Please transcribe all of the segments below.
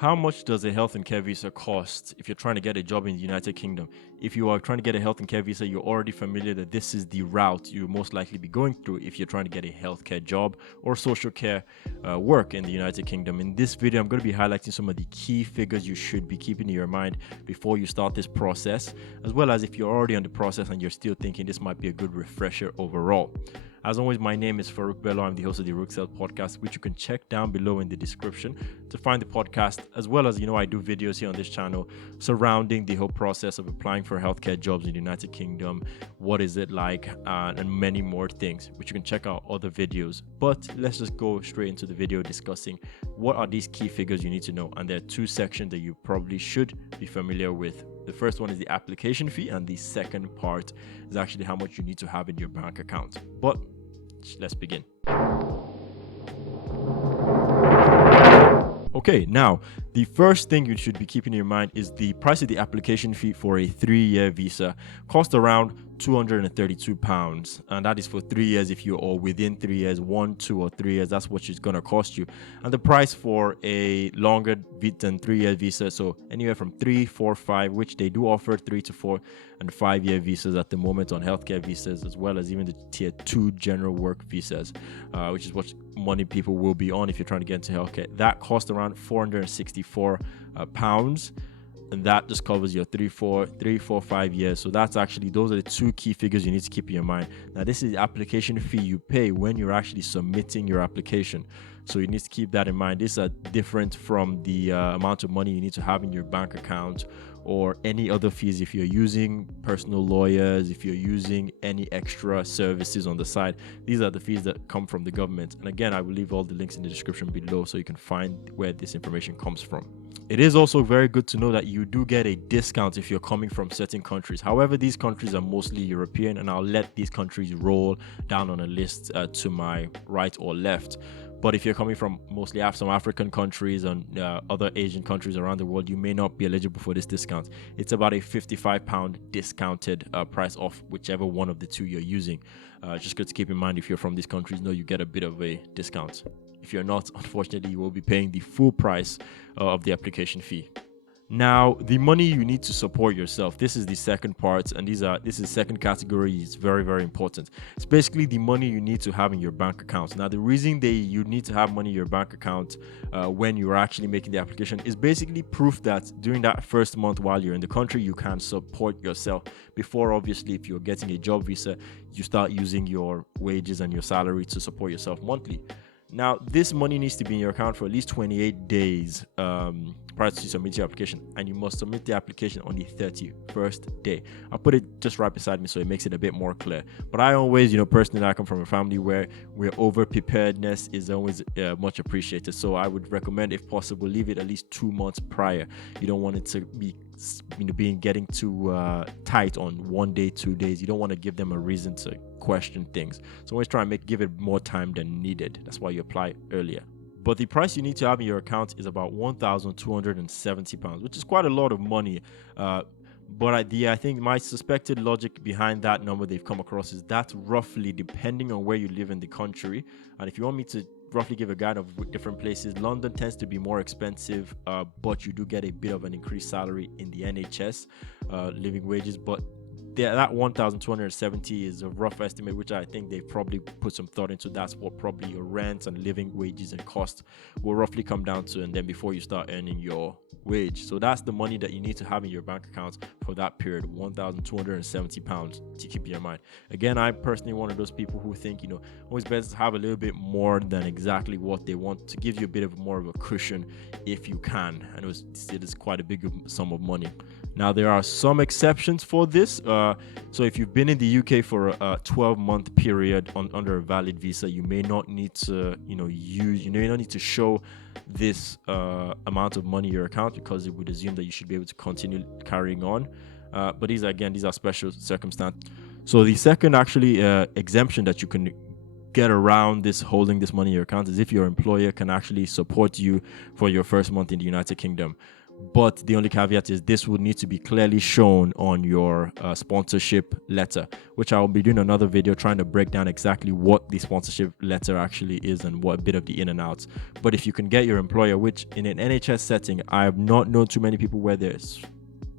How much does a health and care visa cost if you're trying to get a job in the United Kingdom? If you are trying to get a health and care visa, you're already familiar that this is the route you most likely be going through if you're trying to get a healthcare job or social care work in the United Kingdom. In this video, I'm going to be highlighting some of the key figures you should be keeping in your mind before you start this process, as well as if you're already on the process and you're still thinking this might be a good refresher overall. As always, my name is Farouk Bello. I'm the host of the Rook Cell podcast, which you can check down below in the description to find the podcast, as well as, I do videos here on this channel surrounding the whole process of applying for healthcare jobs in the United Kingdom. What is it like? And many more things, which you can check out other videos. But let's just go straight into the video discussing what are these key figures you need to know. And there are two sections that you probably should be familiar with. The first one is the application fee, and the second part is actually how much you need to have in your bank account. But let's begin. Okay, now the first thing you should be keeping in your mind is the price of the application fee for a 3-year visa. Cost around £232, and that is for 3 years. If you're within 3 years, 1, 2, or 3 years, that's what it's going to cost you. And the price for a longer than 3-year visa, so anywhere from 3, 4, 5, which they do offer 3 to 4 and 5-year visas at the moment on healthcare visas, as well as even the tier 2 general work visas, which is what money people will be on if you're trying to get into healthcare. That costs around £464. And that just covers your 3, 4, 5 years. So those are the two key figures you need to keep in your mind. Now, this is the application fee you pay when you're actually submitting your application. So you need to keep that in mind. These are different from the amount of money you need to have in your bank account or any other fees if you're using personal lawyers, if you're using any extra services on the side. These are the fees that come from the government. And again, I will leave all the links in the description below so you can find where this information comes from. It is also very good to know that you do get a discount if you're coming from certain countries. However, these countries are mostly European, and I'll let these countries roll down on a list to my right or left. But if you're coming from mostly some African countries and other Asian countries around the world, you may not be eligible for this discount. It's about a £55 discounted price off whichever one of the two you're using. Just good to keep in mind, if you're from these countries, you get a bit of a discount. If you're not, unfortunately, you will be paying the full price of the application fee. Now, the money you need to support yourself. This is the second part, and this is the second category. It's very, very important. It's basically the money you need to have in your bank account. Now, the reason you need to have money in your bank account when you're actually making the application is basically proof that during that first month while you're in the country, you can support yourself. Before, obviously, if you're getting a job visa, you start using your wages and your salary to support yourself monthly. Now, this money needs to be in your account for at least 28 days prior to submitting your application, and you must submit the application on the 31st day. I'll put it just right beside me so it makes it a bit more clear. But I always, personally, I come from a family where over-preparedness is always much appreciated. So I would recommend, if possible, leave it at least 2 months prior. You don't want it to be getting too tight on 1 day, 2 days. You don't want to give them a reason to question things. So always try and give it more time than needed. That's why you apply earlier. But the price you need to have in your account is about £1,270, which is quite a lot of money. But I think my suspected logic behind that number they've come across is that roughly, depending on where you live in the country, and if you want me to roughly give a guide of different places, London tends to be more expensive, but you do get a bit of an increased salary in the NHS living wages. But that 1,270 is a rough estimate, which I think they've probably put some thought into. That's what probably your rent and living wages and costs will roughly come down to, and then before you start earning your wage. So that's the money that you need to have in your bank account for that period, £1,270 to keep in your mind. Again, I'm personally one of those people who think, always best to have a little bit more than exactly what they want, to give you a bit of more of a cushion if you can. And it is quite a big sum of money. Now, there are some exceptions for this. So if you've been in the UK for a 12-month period under a valid visa, you may not need to, you may not need to show this amount of money in your account, because it would assume that you should be able to continue carrying on. But these are special circumstances. So the second exemption that you can get around this holding this money in your account is if your employer can actually support you for your first month in the United Kingdom, But the only caveat is this would need to be clearly shown on your sponsorship letter, which I will be doing another video trying to break down exactly what the sponsorship letter actually is and what a bit of the in and outs. But if you can get your employer, which in an NHS setting, I have not known too many people where there's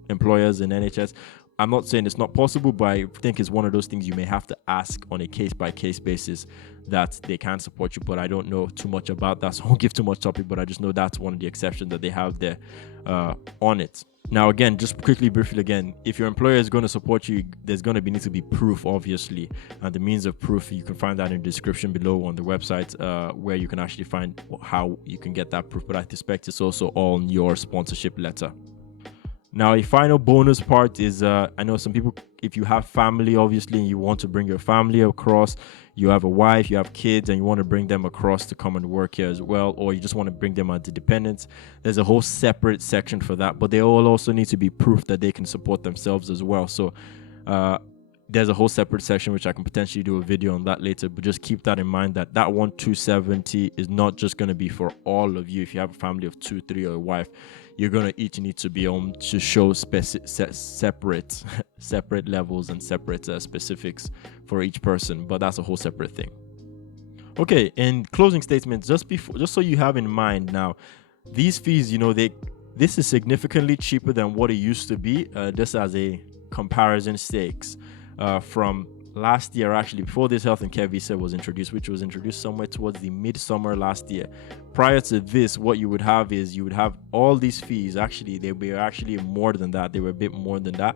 employers in NHS. I'm not saying it's not possible, but I think it's one of those things you may have to ask on a case-by-case basis that they can support you. But I don't know too much about that, so I won't give too much topic, but I just know that's one of the exceptions that they have there on it. Now, again, just quickly, briefly again, if your employer is going to support you, there's going to need to be proof, obviously. And the means of proof, you can find that in the description below on the website where you can actually find how you can get that proof. But I suspect it's also on your sponsorship letter. Now, a final bonus part is, I know some people, if you have family, obviously, and you want to bring your family across, you have a wife, you have kids, and you want to bring them across to come and work here as well, or you just want to bring them as dependents, there's a whole separate section for that, but they all also need to be proof that they can support themselves as well. So there's a whole separate section, which I can potentially do a video on that later, but just keep that in mind that 270 is not just going to be for all of you. If you have a family of 2, 3, or a wife, you're going to each need to be on to show separate levels and separate specifics for each person, but that's a whole separate thing. Okay, in closing statements, just so you have in mind now, these fees, this is significantly cheaper than what it used to be, just as a comparison stakes from last year, actually, before this health and care visa was introduced, which was introduced somewhere towards the midsummer last year. Prior to this, what you would have is you would have all these fees. Actually, they were actually more than that. They were a bit more than that.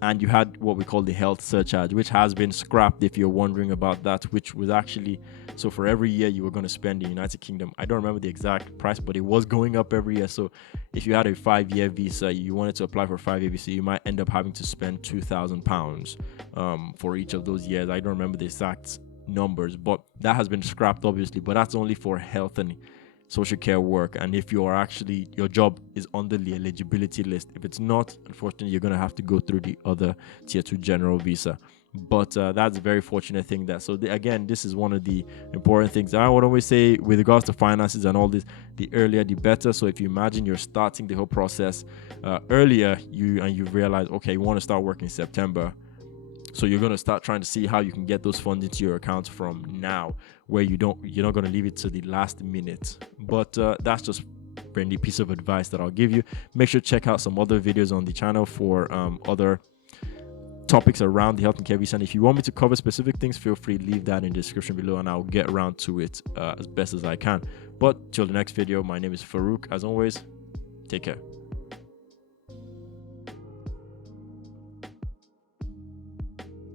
And you had what we call the health surcharge, which has been scrapped, if you're wondering about that, which was actually, so for every year you were going to spend in the United Kingdom, I don't remember the exact price, but it was going up every year. So if you had a 5-year visa, you wanted to apply for a 5-year visa, you might end up having to spend £2,000 for each of those years. I don't remember the exact numbers, but that has been scrapped, obviously, but that's only for health and social care work. And if you are actually, your job is under the eligibility list, if it's not, unfortunately, you're going to have to go through the other tier 2 general visa. But that's a very fortunate thing that, so again, this is one of the important things I would always say with regards to finances and all this, the earlier the better. So if you imagine you're starting the whole process earlier, you've realized, okay, you want to start working in September, so you're going to start trying to see how you can get those funds into your account from now, where you're not going to leave it to the last minute. But that's just a friendly piece of advice that I'll give you. Make sure to check out some other videos on the channel for other topics around the health and care visa. And if you want me to cover specific things, feel free to leave that in the description below, and I'll get around to it as best as I can. But till the next video, my name is Farouk. As always, take care.